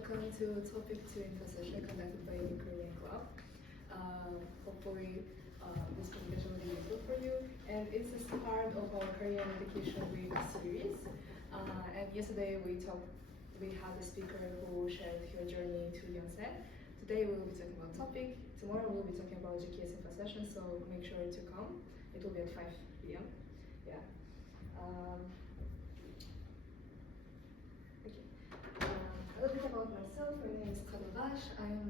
welcome to Topic 2 info session conducted by the Korean Club. Hopefully this presentation will be useful for you. And it's a part of our Korean Education Week series. And yesterday we had a speaker who shared her journey to Yonsei. Today we will be talking about topic. Tomorrow we'll be talking about GKS info session, so make sure to come. It will be at 5 p.m. Yeah. A little bit about myself. My name is Karlygash. I'm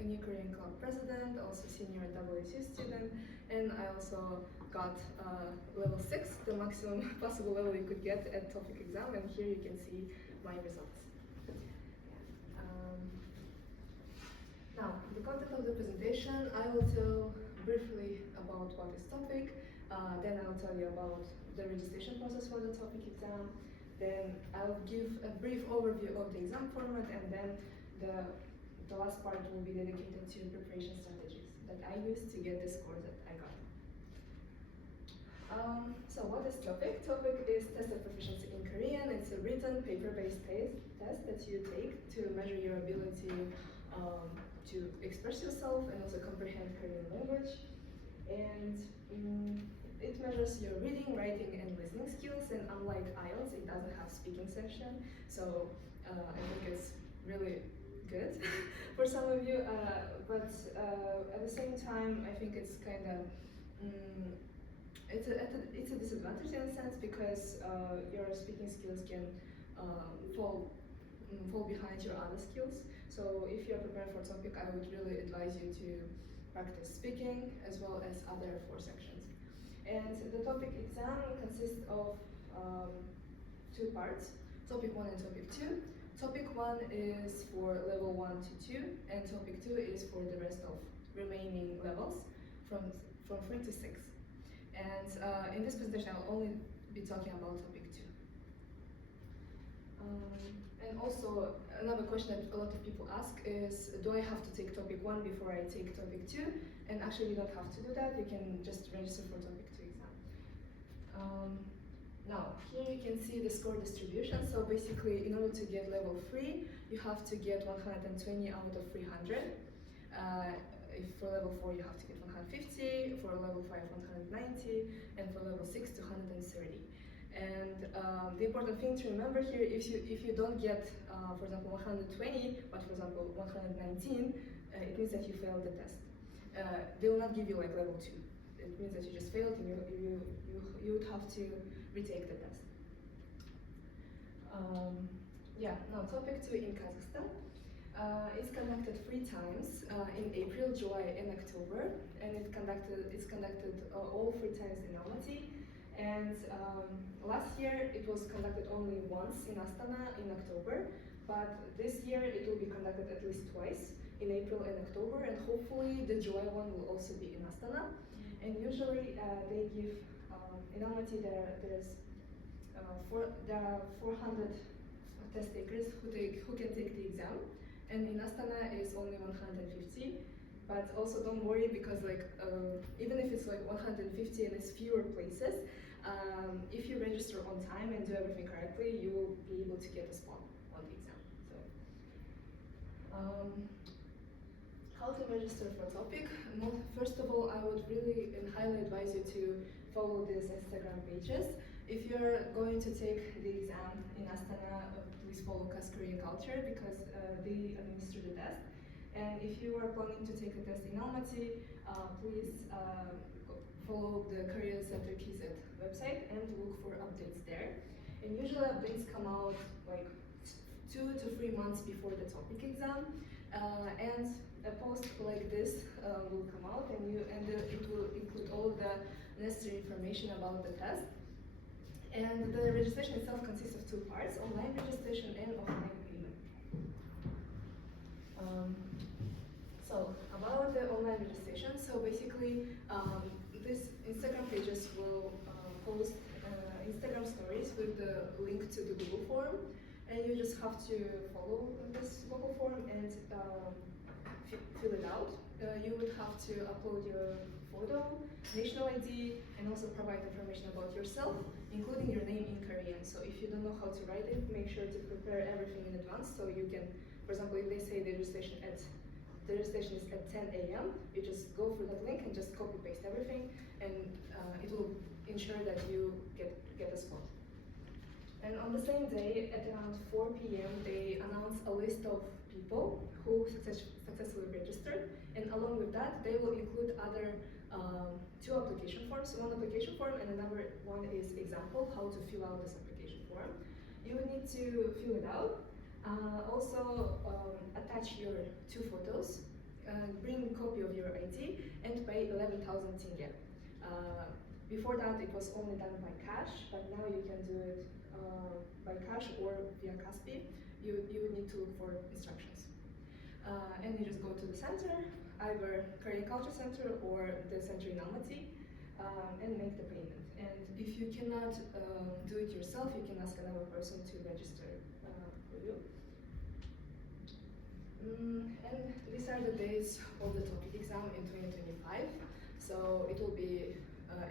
a new Korean Club President, also senior WSU student, and I also got level 6, the maximum possible level you could get at TOPIK exam, and here you can see my results. Now, the content of the presentation, I will tell briefly about what is TOPIK, then I'll tell you about the registration process for the TOPIK exam. Then I'll give a brief overview of the exam format, and then the last part will be dedicated to preparation strategies that I used to get the score that I got. So what is TOPIK? TOPIK is Test of Proficiency in Korean. It's a written paper-based test that you take to measure your ability to express yourself and also comprehend Korean language. And it measures your reading, writing, and listening skills, and unlike IELTS, it doesn't have speaking section, so I think it's really good for some of you, but at the same time, I think it's kind of, it's a disadvantage in a sense, because your speaking skills can fall behind your other skills. So if you're prepared for topic, I would really advise you to practice speaking as well as other 4 sections. And the TOPIK exam consists of 2 parts, Topic 1 and Topic 2. Topic 1 is for level 1 to 2, and Topic 2 is for the rest of remaining levels from 3 to 6. And in this presentation, I'll only be talking about Topic 2. And also, another question that a lot of people ask is, do I have to take Topic 1 before I take Topic 2? And actually, you don't have to do that. You can just register for Topic 2 exam. Now, here you can see the score distribution. So basically, in order to get level 3, you have to get 120 out of 300. If for level 4, you have to get 150, for level 5, 190, and for level 6, 230. And the important thing to remember here, if you don't get, for example, 120, but for example 119, it means that you failed the test. They will not give you like level 2. It means that you just failed, and you would have to retake the test. Now Topic 2 in Kazakhstan. It's conducted 3 times in April, July, and October, and it's conducted all 3 times in Almaty. And last year it was conducted only once in Astana in October, but this year it will be conducted at least twice, in April and October, and hopefully the July one will also be in Astana. And usually they give, in Almaty there are 400 test takers who can take the exam, and in Astana is only 150. But also don't worry, because even if it's like 150 and it's fewer places, if you register on time and do everything correctly, you will be able to get a spot on the exam. So, how to register for TOPIK? First of all, I would really and highly advise you to follow these Instagram pages. If you're going to take the exam in Astana, please follow Kas Korean Culture, because they administer the test. And if you are planning to take a test in Almaty, please follow the Korean Center KZ website and look for updates there. And usually updates come out like 2 to 3 months before the TOPIK exam, and a post like this will come out, and it will include all the necessary information about the test. And the registration itself consists of 2 parts: online registration and offline payment. So about the online registration, so basically these Instagram pages will post Instagram stories with the link to the Google form, and you just have to follow this Google form and fill it out. You would have to upload your photo, national ID, and also provide information about yourself, including your name in Korean. So if you don't know how to write it, make sure to prepare everything in advance so you can For example, if they say the registration is at 10 a.m., you just go through that link and just copy paste everything, and it will ensure that you get a spot. And on the same day, at around 4 p.m., they announce a list of people who successfully registered, and along with that, they will include other two application forms. One application form and another one is example, how to fill out this application form. You will need to fill it out. Also, attach your 2 photos, bring a copy of your ID, and pay 11,000 tenge. Before that, it was only done by cash, but now you can do it by cash or via Kaspi. You need to look for instructions. And you just go to the center, either Korean Culture Center or the center in Almaty, and make the payment. And if you cannot do it yourself, you can ask another person to register for you. And these are the days of the TOPIK exam in 2025. So it will be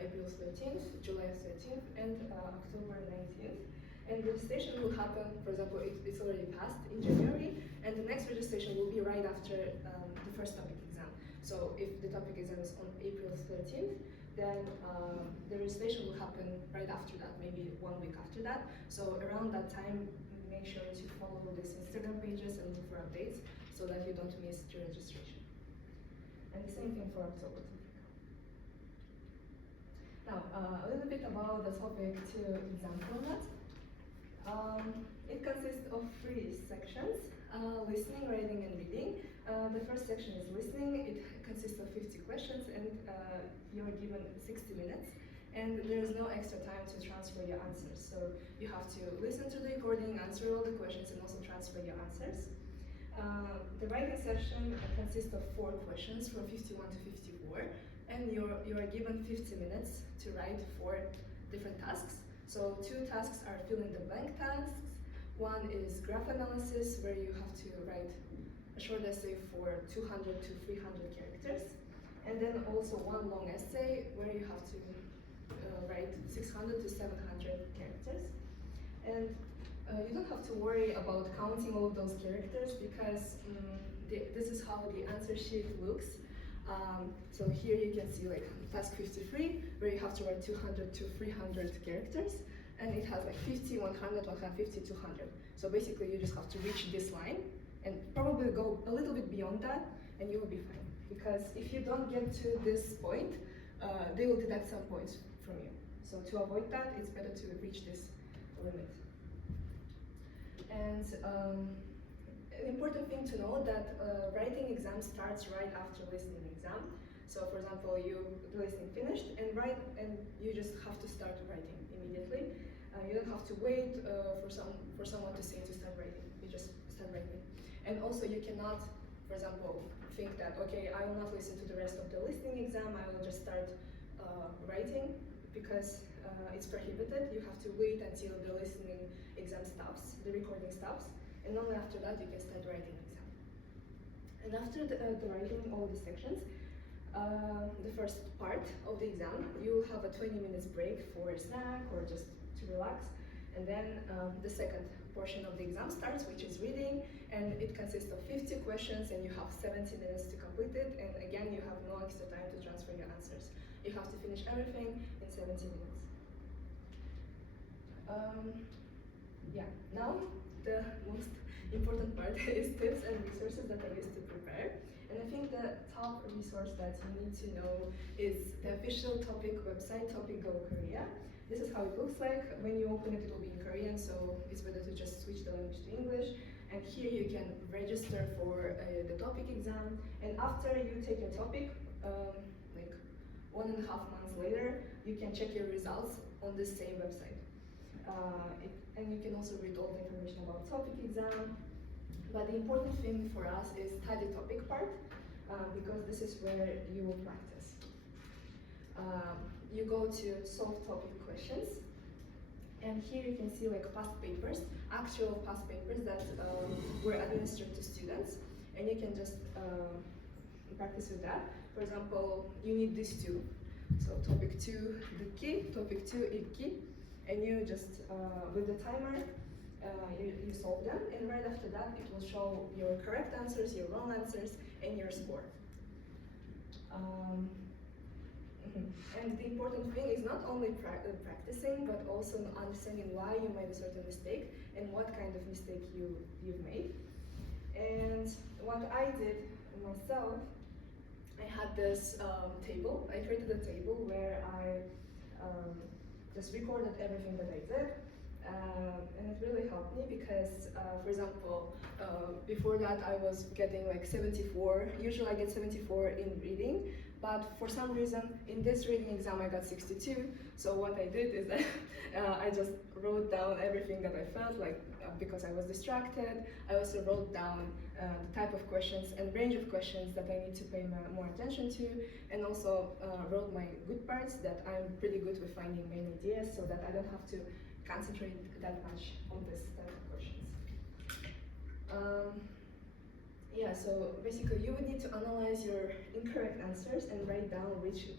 April 13th, July 13th, and October 19th. And registration will happen, for example, it's already passed in January, and the next registration will be right after the first TOPIK exam. So if the TOPIK exam is on April 13th, then the registration will happen right after that, maybe 1 week after that. So around that time, make sure to follow these Instagram pages and look for updates so that you don't miss the registration. And the same thing for October. Now, a little bit about the TOPIK II exam format. It consists of 3 sections, listening, writing, and reading. The first section is listening. It consists of 50 questions, and you're given 60 minutes. And there is no extra time to transfer your answers. So you have to listen to the recording, answer all the questions, and also transfer your answers. The writing session consists of 4 questions from 51 to 54, and you are given 50 minutes to write 4 different tasks. So 2 tasks are fill in the blank tasks. One is graph analysis, where you have to write a short essay for 200 to 300 characters. And then also one long essay, where you have to write 600 to 700 characters. And you don't have to worry about counting all of those characters, because this is how the answer sheet looks. So here you can see like task 53, where you have to write 200 to 300 characters, and it has like 50, 100, 150, 200. So basically you just have to reach this line and probably go a little bit beyond that, and you will be fine. Because if you don't get to this point, they will deduct some points from you. So to avoid that, it's better to reach this limit. And an important thing to know that writing exam starts right after listening exam. So for example, the listening finished and you just have to start writing immediately. You don't have to wait for someone to say to start writing. You just start writing. And also you cannot, for example, think that, okay, I will not listen to the rest of the listening exam, I will just start writing, because it's prohibited. You have to wait until the listening exam stops, the recording stops, and only after that you can start writing exam. And after the writing all the sections, the first part of the exam, you have a 20 minutes break for a snack or just to relax, and then the second portion of the exam starts, which is reading, and it consists of 50 questions, and you have 70 minutes to complete it, and again you have no extra time to transfer your answers. You have to finish everything in 70 minutes. Now the most important part is tips and resources that I used to prepare. And I think the top resource that you need to know is the official TOPIK website, TOPIK Go Korea. This is how it looks like. When you open it, it will be in Korean, so it's better to just switch the language to English. And here you can register for the TOPIK exam. And after you take your TOPIK, like 1.5 months later, you can check your results on the same website. And you can also read all the information about TOPIK exam. But the important thing for us is study TOPIK part, because this is where you will practice. You go to solve TOPIK questions, and here you can see like past papers, actual past papers that were administered to students, and you can just practice with that. For example, you need these 2. So TOPIK II Dukki, TOPIK II Ilki, and you just, with the timer, you solve them, and right after that it will show your correct answers, your wrong answers, and your score. And the important thing is not only practicing, but also understanding why you made a certain mistake and what kind of mistake you've made. And what I did myself, I had this table. I created a table where I just recorded everything that I did. And it really helped me because, for example, before that I was getting like 74. Usually I get 74 in reading, but for some reason in this reading exam I got 62. So what I did is that I just wrote down everything that I felt like because I was distracted. I also wrote down the type of questions and range of questions that I need to pay more attention to, and also wrote my good parts, that I'm pretty good with finding main ideas so that I don't have to concentrate that much on this type of questions. Yeah, so basically you would need to analyze your incorrect answers and write down which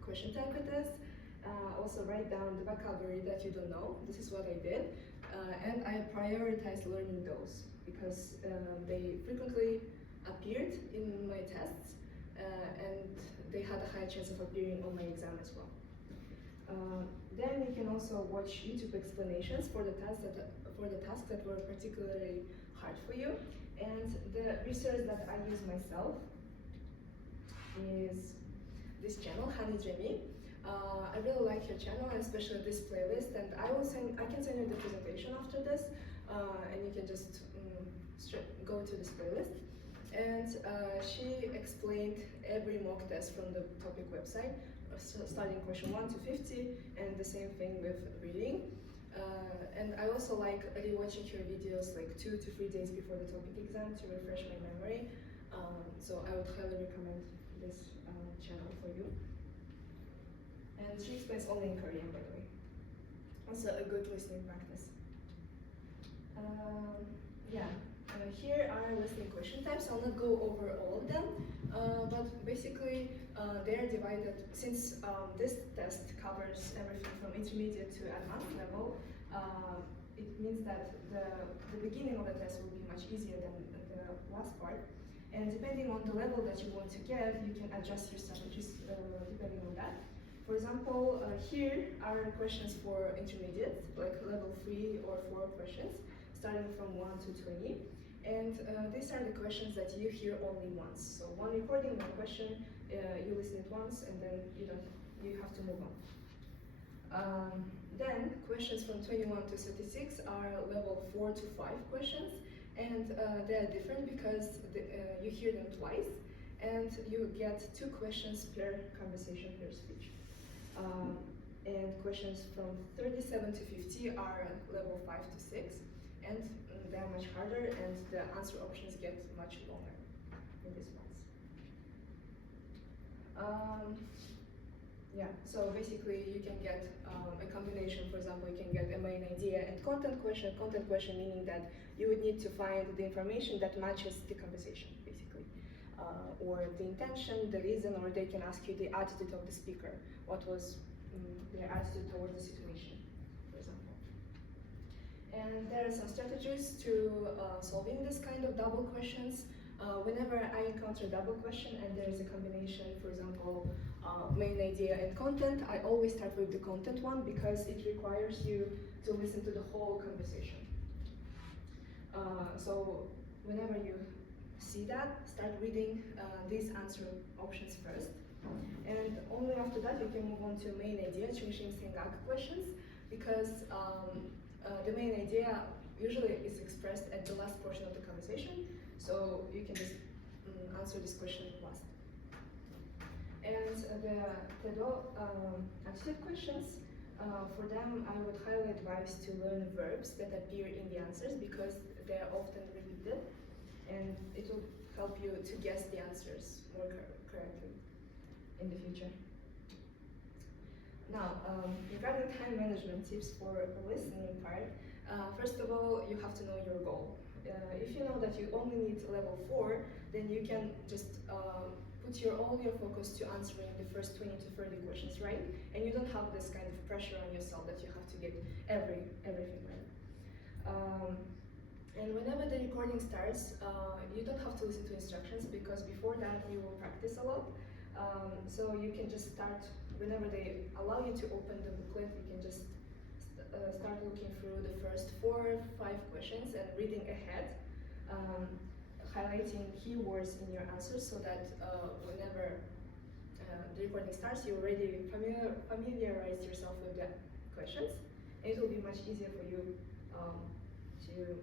question type it is. Also write down the vocabulary that you don't know. This is what I did. And I prioritized learning those because they frequently appeared in my tests and they had a high chance of appearing on my exam as well. Then you can also watch YouTube explanations for the tasks that were particularly hard for you. And the resource that I use myself is this channel, Hani Jemi. I really like your channel, and especially this playlist. And I can send you the presentation after this, and you can just go to this playlist. And she explained every mock test from the TOPIK website, starting question 1 to 50, and the same thing with reading. And I also like rewatching her videos like 2 to 3 days before the TOPIK exam to refresh my memory. So I would highly recommend this channel for you. And she explains only in Korean, by the way. Also a good listening practice. Here are listening question types. I'll not go over all of them, but basically they are divided, since this test covers everything from intermediate to advanced level. It means that the beginning of the test will be much easier than the last part. And depending on the level that you want to get, you can adjust your strategies depending on that. For example, here are questions for intermediate, like level 3 or 4 questions, starting from 1 to 20. And these are the questions that you hear only once. So one recording, one question, you listen it once, and then you have to move on. Then questions from 21 to 36 are level 4 to 5 questions, and they are different because you hear them twice, and you get 2 questions per conversation, per speech. And questions from 37 to 50 are level 5 to 6, and they are much harder, and the answer options get much longer in these ones. Yeah, so basically you can get a combination. For example, you can get a main idea and content question meaning that you would need to find the information that matches the conversation, basically. Or the intention, the reason, or they can ask you the attitude of the speaker. What was their attitude towards the situation, for example. And there are some strategies to solving this kind of double questions. Whenever I encounter a double question and there is a combination, for example, main idea and content, I always start with the content one because it requires you to listen to the whole conversation. So whenever you see that, start reading these answer options first. And only after that you can move on to main idea, questions, because the main idea usually is expressed at the last portion of the conversation, so you can just answer this question last. And the attitude questions, for them I would highly advise to learn verbs that appear in the answers because they are often repeated, and it will help you to guess the answers more correctly in the future. Now, regarding time management tips for the listening part, first of all, you have to know your goal. If you know that you only need level 4, then you can just put all your focus to answering the first 20 to 30 questions right, and you don't have this kind of pressure on yourself that you have to get everything right. And whenever the recording starts, you don't have to listen to instructions because before that we will practice a lot. So you can just start, whenever they allow you to open the booklet, you can just start looking through the first 4 or 5 questions and reading ahead, highlighting keywords in your answers so that whenever the recording starts, you already familiarize yourself with the questions. And it will be much easier for you to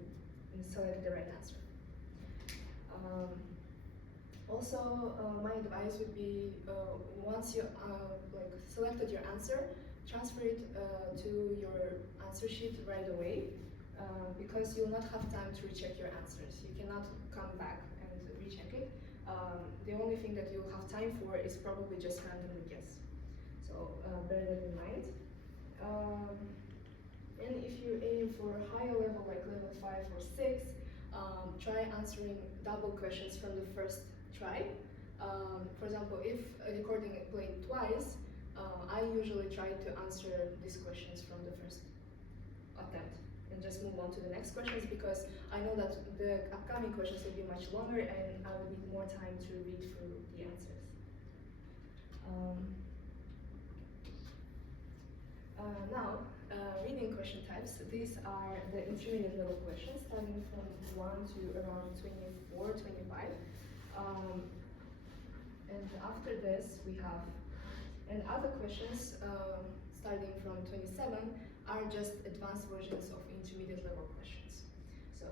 select the right answer. Also, my advice would be once you selected your answer, transfer it to your answer sheet right away because you'll not have time to recheck your answers. You cannot come back and recheck it. The only thing that you'll have time for is probably just randomly guess. So bear that in mind. And if you aim for a higher level, like level 5 or 6, try answering double questions from the first try. For example, if a recording played twice, I usually try to answer these questions from the first attempt and just move on to the next questions because I know that the upcoming questions will be much longer and I will need more time to read through the answers. Now, reading question types. These are the intermediate level questions starting from 1 to around 24, 25. And after this, we have, and other questions starting from 27 are just advanced versions of intermediate level questions. So,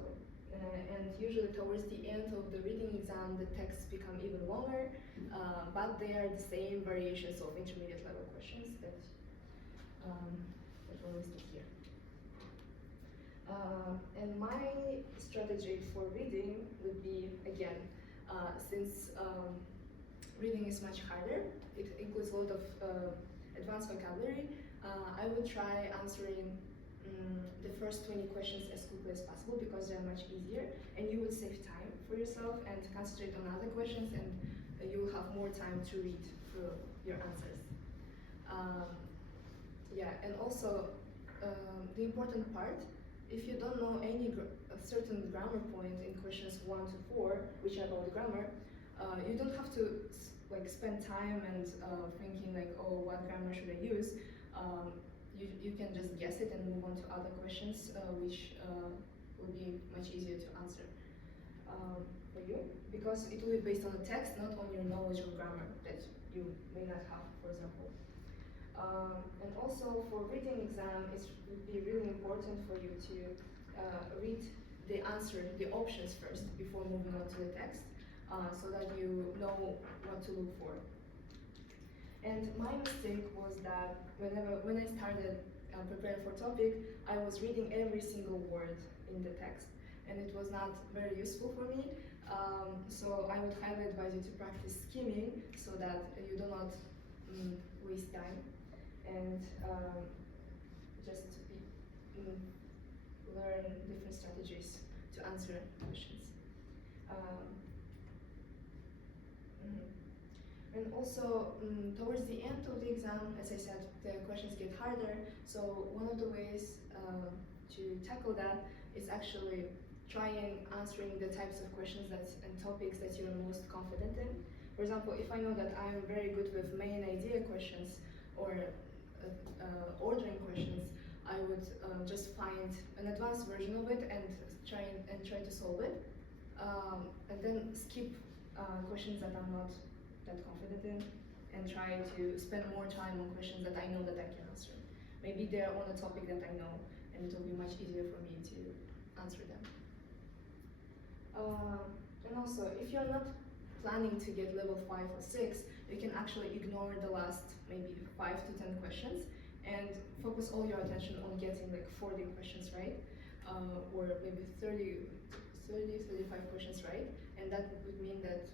and usually towards the end of the reading exam, the texts become even longer, but they are the same variations of intermediate level questions that were listed here. And my strategy for reading would be, again, since reading is much harder, it includes a lot of advanced vocabulary, I would try answering the first 20 questions as quickly as possible because they're much easier and you would save time for yourself and concentrate on other questions and you will have more time to read through your answers. Yeah, and also the important part, if you don't know any a certain grammar point in questions 1 to 4, which are about grammar, you don't have to spend time and thinking like, oh, what grammar should I use? You can just guess it and move on to other questions, which will be much easier to answer for you, because it will be based on the text, not on your knowledge of grammar that you may not have, for example. And also for reading exam, it would be really important for you to read the answer, the options first before moving on to the text, so that you know what to look for. And my mistake was that when I started preparing for TOPIK, I was reading every single word in the text, and it was not very useful for me. So I would highly advise you to practice skimming so that you do not waste time and just learn different strategies to answer questions. And also, towards the end of the exam, as I said, the questions get harder. So one of the ways to tackle that is actually trying answering the types of questions and topics that you're most confident in. For example, if I know that I'm very good with main idea questions or ordering questions, I would just find an advanced version of it and try to solve it, and then skip questions that I'm not that confident in, and try to spend more time on questions that I know that I can answer. Maybe they're on a topic that I know, and it will be much easier for me to answer them. And also, if you're not planning to get level 5 or 6, you can actually ignore the last maybe 5 to 10 questions and focus all your attention on getting like 40 questions right, or maybe 35 questions right, and that would mean that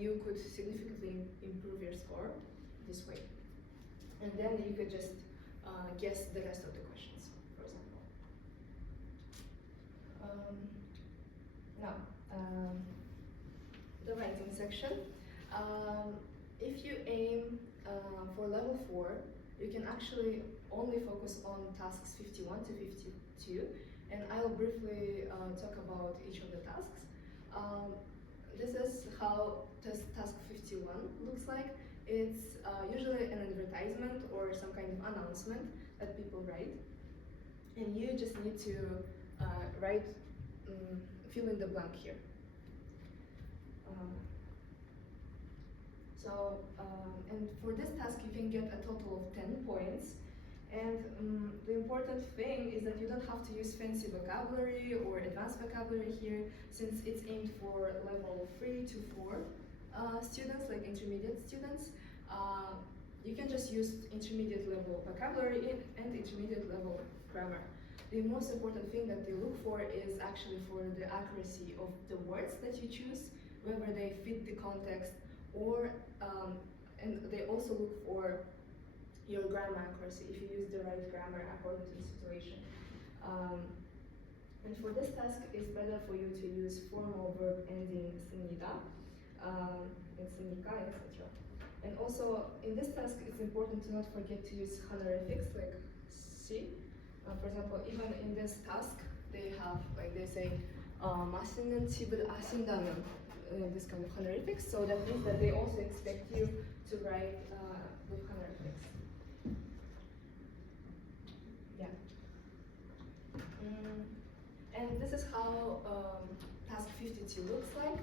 you could significantly improve your score this way. And then you could just guess the rest of the questions, for example. Now, the writing section. If you aim for level 4, you can actually only focus on tasks 51 to 52 and I'll briefly talk about each of the tasks. This is how task 51 looks like. It's usually an advertisement or some kind of announcement that people write, and you just need to write, fill in the blank here. And for this task you can get a total of 10 points. And the important thing is that you don't have to use fancy vocabulary or advanced vocabulary here, since it's aimed for level 3 to 4 students, like intermediate students. You can just use intermediate level vocabulary and intermediate level grammar. The most important thing that they look for is actually for the accuracy of the words that you choose, whether they fit the context, or and they also look for your grammar accuracy, if you use the right grammar according to the situation. And for this task, it's better for you to use formal verb ending snida, and snika, etc. And also, in this task, it's important to not forget to use honorifics like si. For example, even in this task, they have, like they say, 맛있는 집을 아신다면, this kind of honorifics. So that means that they also expect you to write with honorifics. Yeah. And this is how task 52 looks like.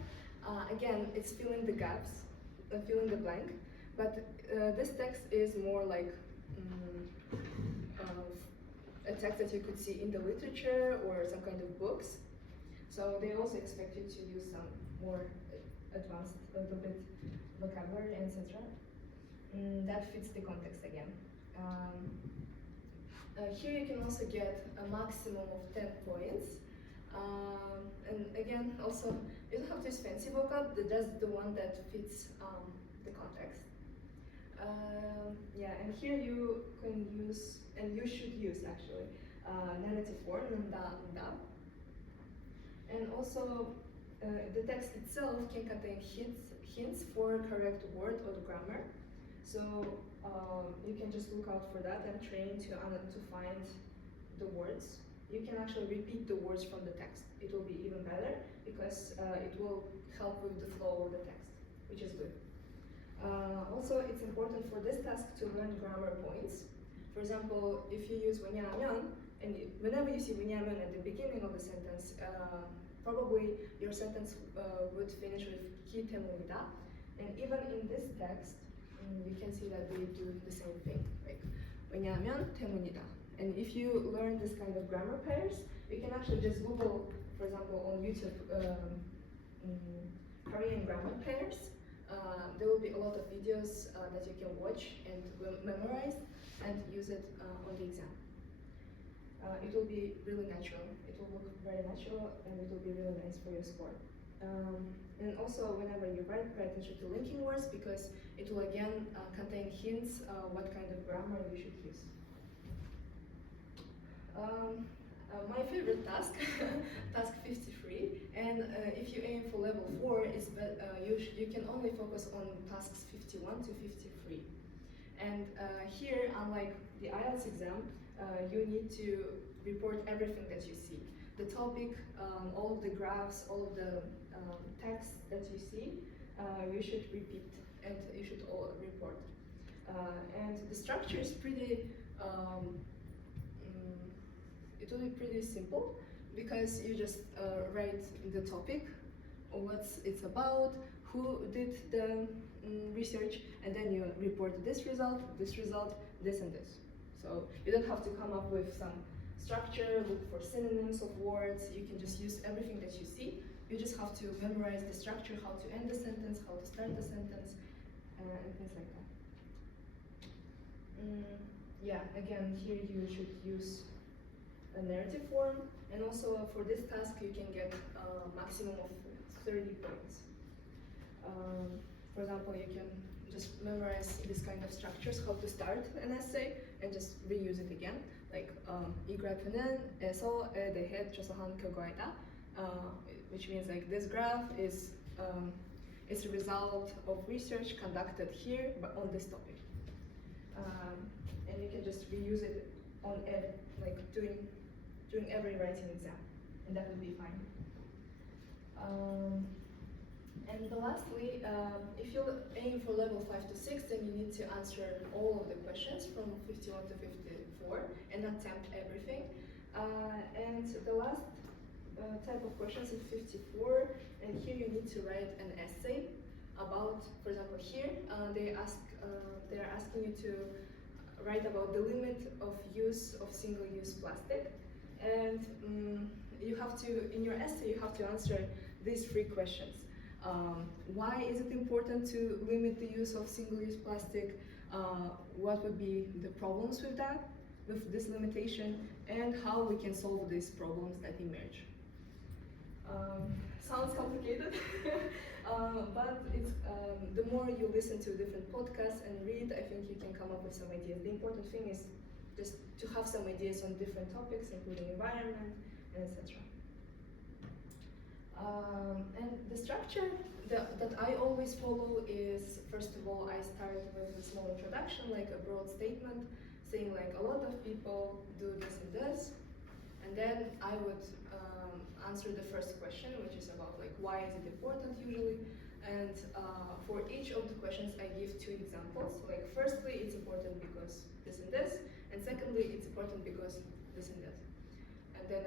Again, it's filling the gaps, filling the blank, but this text is more like a text that you could see in the literature or some kind of books. So they also expect you to use some more advanced, a little bit vocabulary, etc. That fits the context again. Here you can also get a maximum of 10 points. And again, also, you don't have to use fancy vocab, just the one that fits the context. Yeah, and here you can use, and you should use actually, narrative form, nda. And also, the text itself can contain hints for correct word or grammar. So you can just look out for that and train to find the words. You can actually repeat the words from the text. It will be even better because it will help with the flow of the text, which is good. Also, it's important for this task to learn grammar points. For example, if you use 왜냐하면, and whenever you see 왜냐하면 at the beginning of the sentence, probably your sentence would finish with 기 때문이다. And even in this text, you can see that they do the same thing, like 왜냐하면 때문이다. And if you learn this kind of grammar pairs, you can actually just Google, for example, on YouTube, Korean grammar pairs. There will be a lot of videos that you can watch and memorize and use it on the exam. It will be really natural. It will look very natural and it will be really nice for your score. And also, whenever you write, pay attention to linking words because it will again contain hints what kind of grammar you should use. My favorite task, task 53, and if you aim for level 4, you can only focus on tasks 51 to 53. And here, unlike the IELTS exam, you need to report everything that you see. The topic, all of the graphs, all of the text that you see, you should repeat and you should all report. And the structure is pretty, it will be pretty simple because you just write the topic, what it's about, who did the research, and then you report this result, this and this. So you don't have to come up with some structure, look for synonyms of words. You can just use everything that you see. You just have to memorize the structure, how to end the sentence, how to start the sentence, and things like that. Yeah, again, here you should use a narrative form, and also for this task you can get a maximum of 30 points. For example, you can just memorize this kind of structures, how to start an essay, and just reuse it again. Like 이 그래프는 에서 에 대해 조사한 결과이다, which means like this graph is a result of research conducted here but on this topic. And you can just reuse it on like during every writing exam, and that would be fine. And lastly, if you aim for level 5 to 6, then you need to answer all of the questions from 51 to 54 and attempt everything. And the last type of questions is 54, and here you need to write an essay about, for example, here they are asking you to write about the limit of use of single-use plastic, and you have to, in your essay, you have to answer these 3 questions. Why is it important to limit the use of single-use plastic? What would be the problems with that, with this limitation, and how we can solve these problems that emerge. Sounds complicated, but it's, the more you listen to different podcasts and read, I think you can come up with some ideas. The important thing is just to have some ideas on different topics, including environment, and etc. And the structure that I always follow is, first of all, I start with a small introduction, like a broad statement, saying like a lot of people do this and this, and then I would answer the first question, which is about like why is it important usually, and for each of the questions I give 2 examples. Like firstly, it's important because this and this, and secondly, it's important because this and this. And then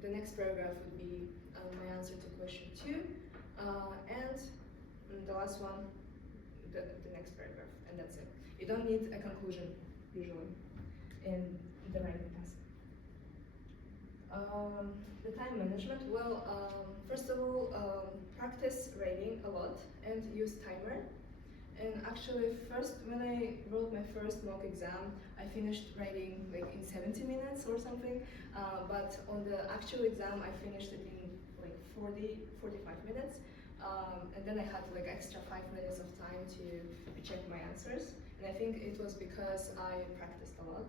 the next paragraph would be my answer to question 2, and the last one, the next paragraph, and that's it. You don't need a conclusion usually in the writing task. The time management, well, first of all, practice writing a lot and use timer. And actually, first, when I wrote my first mock exam, I finished writing like in 70 minutes or something, but on the actual exam, I finished it in like 45 minutes. And then I had like extra 5 minutes of time to check my answers. And I think it was because I practiced a lot.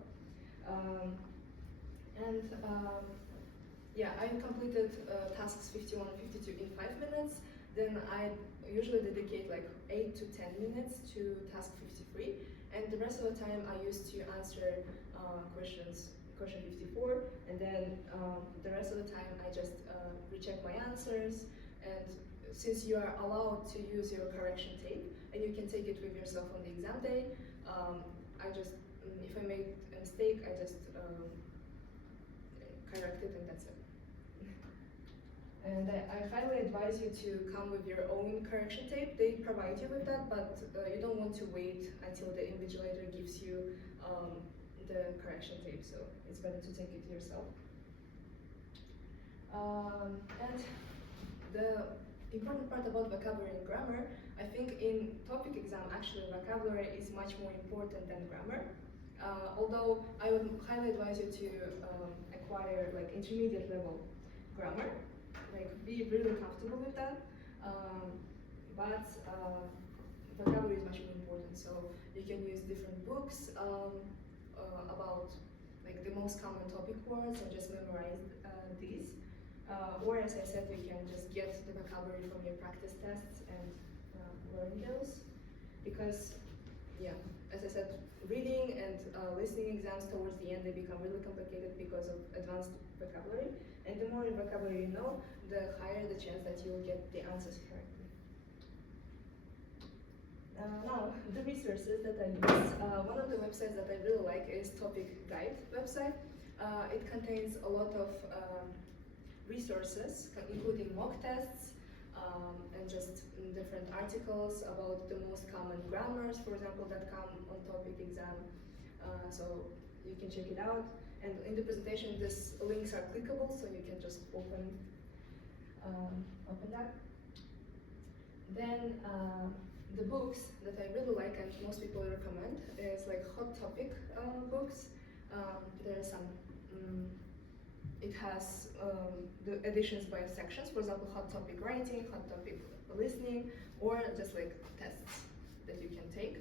Yeah, I completed tasks 51 and 52 in 5 minutes. Then I usually dedicate like 8 to 10 minutes to task 53. And the rest of the time I used to answer question 54. And then the rest of the time I just recheck my answers. And since you are allowed to use your correction tape, and you can take it with yourself on the exam day, I just, if I make a mistake, I just correct it, and that's it. And I highly advise you to come with your own correction tape. They provide you with that, but you don't want to wait until the invigilator gives you the correction tape, so it's better to take it yourself. And the important part about vocabulary and grammar, I think in TOPIK exam, actually vocabulary is much more important than grammar. Although I would highly advise you to acquire like intermediate level grammar, like be really comfortable with that. But vocabulary is much more important, so you can use different books about like the most common topic words and just memorize these. Or as I said, you can just get the vocabulary from your practice tests and learn those. Because, yeah, as I said, reading and listening exams towards the end, they become really complicated because of advanced vocabulary. And the more vocabulary you know, the higher the chance that you'll get the answers correctly. Now, the resources that I use. One of the websites that I really like is TOPIK Guide website. It contains a lot of resources, including mock tests, and just different articles about the most common grammars, for example, that come on TOPIK exam. So you can check it out. And in the presentation, these links are clickable, so you can just open that. Then the books that I really like and most people recommend is like hot topic books. There are some. It has the editions by sections, for example, hot topic writing, hot topic listening, or just like tests that you can take.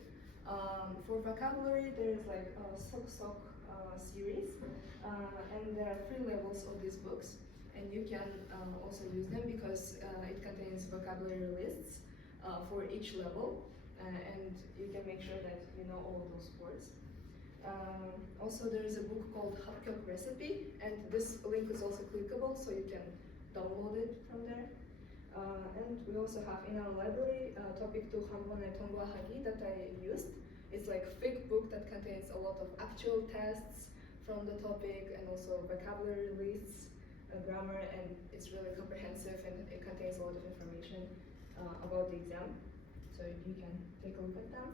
For vocabulary, there is like a SOC series, and there are 3 levels of these books, and you can also use them because it contains vocabulary lists for each level, and you can make sure that you know all of those words. Also, there is a book called Club Recipe, and this link is also clickable, so you can download it from there. And we also have in our library TOPIK II Hambone Tongwa Hagi that I used. It's like a thick book that contains a lot of actual tests from the topic and also vocabulary lists, grammar, and it's really comprehensive and it contains a lot of information about the exam. So you can take a look at them.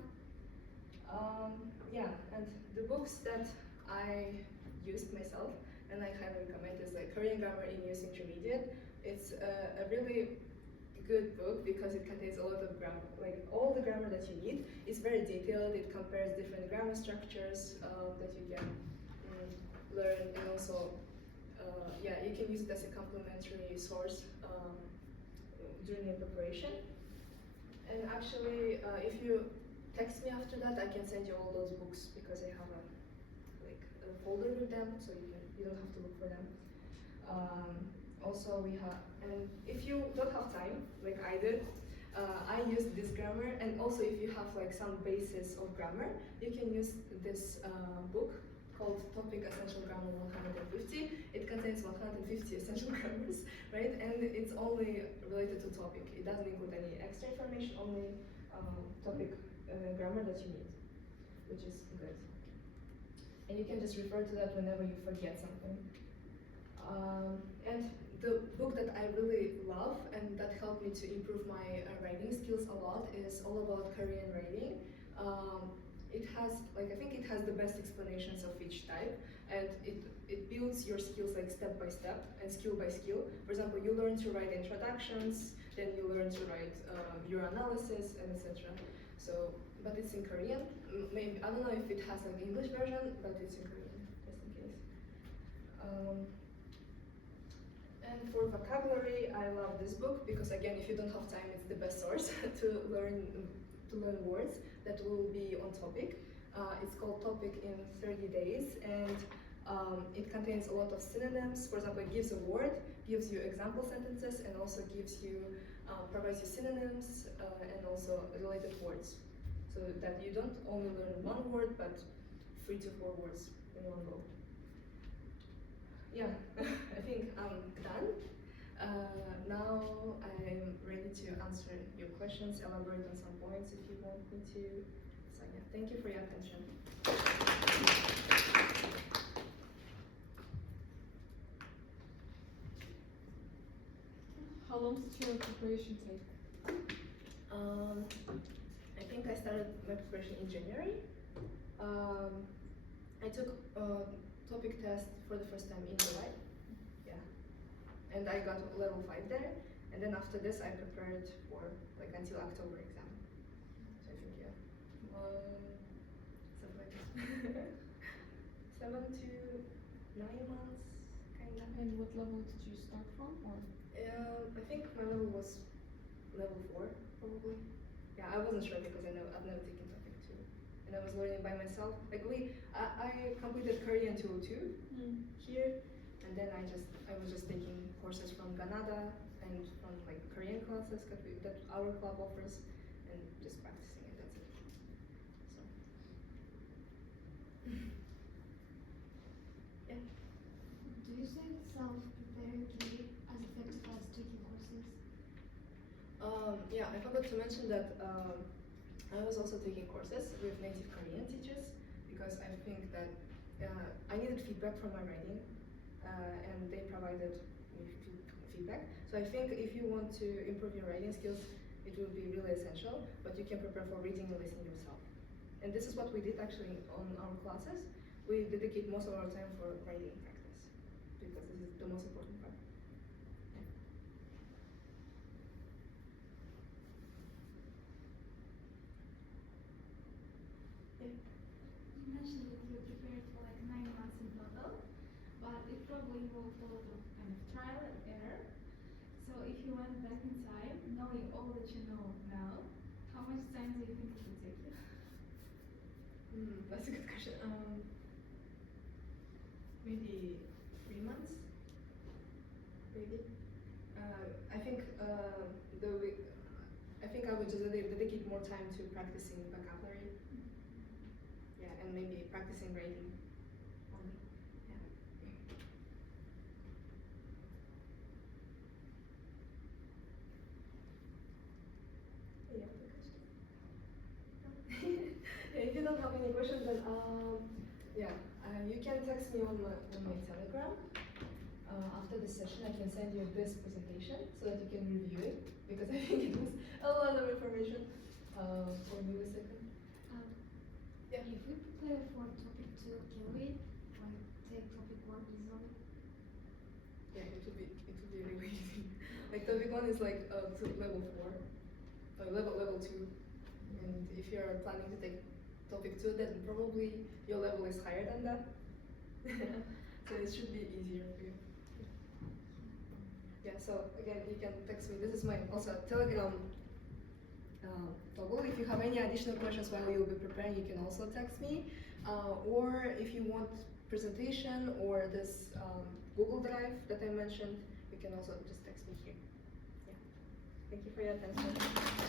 Yeah, and the books that I used myself and I highly recommend is like Korean Grammar in US Intermediate. It's a really good book because it contains a lot of grammar, like all the grammar that you need. It's very detailed. It compares different grammar structures that you can learn, and also, yeah, you can use it as a complementary source during your preparation. And actually, if you text me after that, I can send you all those books because I have a folder with them, so you don't have to look for them. Also, we have, and if you don't have time, like I did, I used this grammar, and also if you have like some basis of grammar, you can use this book called TOPIK Essential Grammar 150. It contains 150 essential grammars, right? And it's only related to topic. It doesn't include any extra information, only topic grammar that you need, which is good. And you can just refer to that whenever you forget something. And the book that I really love and that helped me to improve my writing skills a lot is all about Korean writing. It has, like, I think it has the best explanations of each type, and it builds your skills like step by step and skill by skill. For example, you learn to write introductions, then you learn to write your analysis, and etc. So, but it's in Korean. Maybe, I don't know if it has an English version, but it's in Korean, just in case. And for vocabulary, I love this book because, again, if you don't have time, it's the best source to learn words that will be on topic. It's called Topic in 30 Days, and it contains a lot of synonyms. For example, it gives a word, gives you example sentences, and also provides you synonyms and also related words, so that you don't only learn one word, but 3 to 4 words in one go. Yeah, I think I'm done. Now I'm ready to answer your questions, elaborate on some points if you want me to. So yeah, thank you for your attention. How long did your preparation take? I think I started my preparation in January. I took a topic test for the first time in July. Yeah, and I got level 5 there. And then after this, I prepared for like until October exam. So I think something like this. 7 to 9 months, kind of. And what level did you start from? Or? I think my level was level 4, probably. Yeah, I wasn't sure because I've never taken topic 2, and I was learning by myself. Like I completed Korean 202 here, and then I was just taking courses from Canada and from like Korean classes that our club offers, and just practicing it. That's it. So. Yeah. Do you think self-preparing can be as effective as taking courses? Yeah, I forgot to mention that I was also taking courses with native Korean teachers because I think that I needed feedback from my writing, and they provided me feedback. So I think if you want to improve your writing skills, it will be really essential, but you can prepare for reading and listening yourself. And this is what we did actually on our classes. We dedicate most of our time for writing practice because this is the most important part. You mentioned that you prepared for like 9 months in total, but it probably involved a lot of kind of trial and error. So if you went back in time, knowing all that you know now, how much time do you think it would take you? That's a good question. Maybe 3 months. Maybe. I think I think I would just dedicate more time to practicing vocabulary. Yeah, and maybe practicing grading only. Yeah. Yeah, the question. Yeah, if you don't have any questions, then you can text me on my Telegram. After the session, I can send you this presentation so that you can review it, because I think it was a lot of information for me a second. Yeah. If we prepare for topic 2, can we like take topic 1 easily? Yeah, it would be really easy. Like topic 1 is like to level 4, level 2, and if you're planning to take topic 2, then probably your level is higher than that. So it should be easier for you. Yeah, so again, you can text me. This is my also Telegram toggle. If you have any additional questions while you'll be preparing, you can also text me. Or if you want presentation or this Google Drive that I mentioned, you can also just text me here. Yeah. Thank you for your attention.